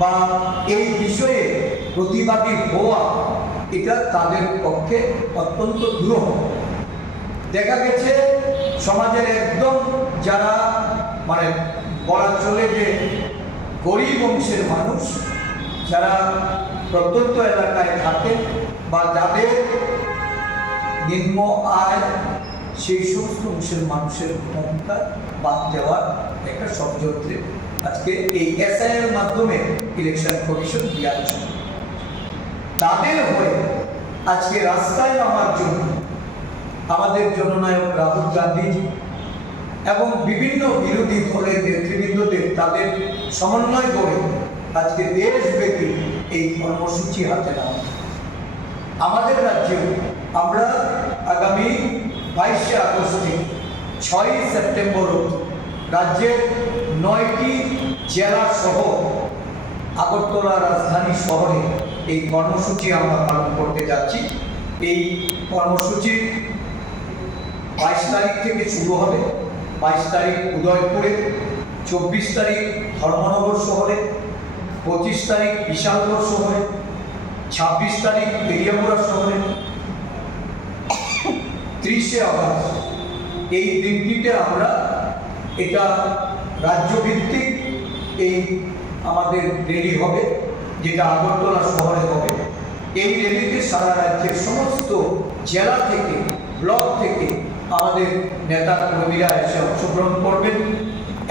বা এই বিষয়ে প্রতিবাদী হওয়া এটা তাদের পক্ষে অত্যন্ত দুরূহ। দেখা গেছে সমাজের একদম যারা মানে বলা চলে যে গরিব অংশের মানুষ, যারা প্রত্যন্ত এলাকায় থাকে বা যাদের নিম্ন আয়, সেই সমস্ত অংশের মানুষের ভোটাধিকার বাদ দেওয়ার একটা ষড়যন্ত্রে আজকে এই এসআইয়ের মাধ্যমে ইলেকশন কমিশন দিয়েছে। তাদের হয়ে আজকে রাস্তায় নামার জন্য আমাদের জননায়ক রাহুল গান্ধীজি এবং বিভিন্ন বিরোধী দলের নেতৃবৃন্দদের তাদের সমন্বয় করে আজকে দেশব্যাপী এই কর্মসূচি হাতে নেওয়া। আমাদের রাজ্যেও আমরা আগামী 22শে আগস্ট থেকে 6ই সেপ্টেম্বর রাজ্যের 9টি জেলা সহ আগরতলা রাজধানী শহরে এই কর্মসূচি আমরা পালন করতে যাচ্ছি। এই কর্মসূচি 22 তারিখ থেকে শুরু হবে। 22 তারিখ উদয়পুরে, 24 তারিখ ধর্মনগর শহরে, 25 তারিখ বিশালগড় শহরে, 26 তারিখ পেরিয়ামুড়া শহরে, 30শে আগস্ট এই দিনটিতে আমরা এটা রাজ্যভিত্তিক এই আমাদের র্যালি হবে, যেটা আগরতলা শহরে হবে। এই র্যালিতে সারা রাজ্যের সমস্ত জেলা থেকে, ব্লক থেকে আমাদের নেতা কর্মীরা এসে অংশগ্রহণ করবেন।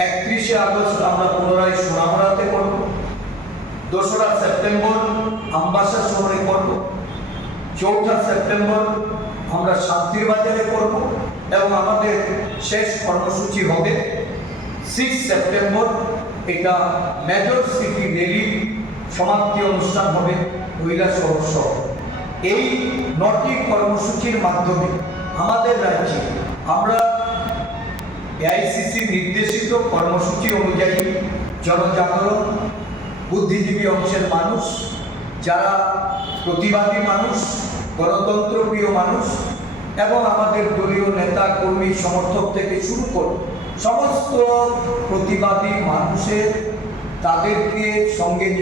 31শে আগস্ট আমরা পুনরায় সোনামুড়াতে করব, 2রা সেপ্টেম্বর আমবাসা শহরে করব, 4ঠা সেপ্টেম্বর আমরা শান্তির বাজারে করব এবং আমাদের শেষ কর্মসূচি হবে 6 সেপ্টেম্বর। এটা মেজর সিটি র্যালি সমাপ্তি অনুষ্ঠান হবে কৈলাসহর শহর। এই 9টি কর্মসূচির মাধ্যমে আমাদের রাজ্যে আমরা এআইসিসি নির্দেশিত কর্মসূচি অনুযায়ী জনজাগরণ, বুদ্ধিজীবী অংশের মানুষ, যারা প্রতিবাদী মানুষ, গণতন্ত্রপ্রিয় মানুষ এবং আমাদের দলীয় নেতা কর্মী সমর্থক থেকে শুরু করে সমস্ত প্রতিবাদী মানুষের তাদেরকে সঙ্গে নিয়ে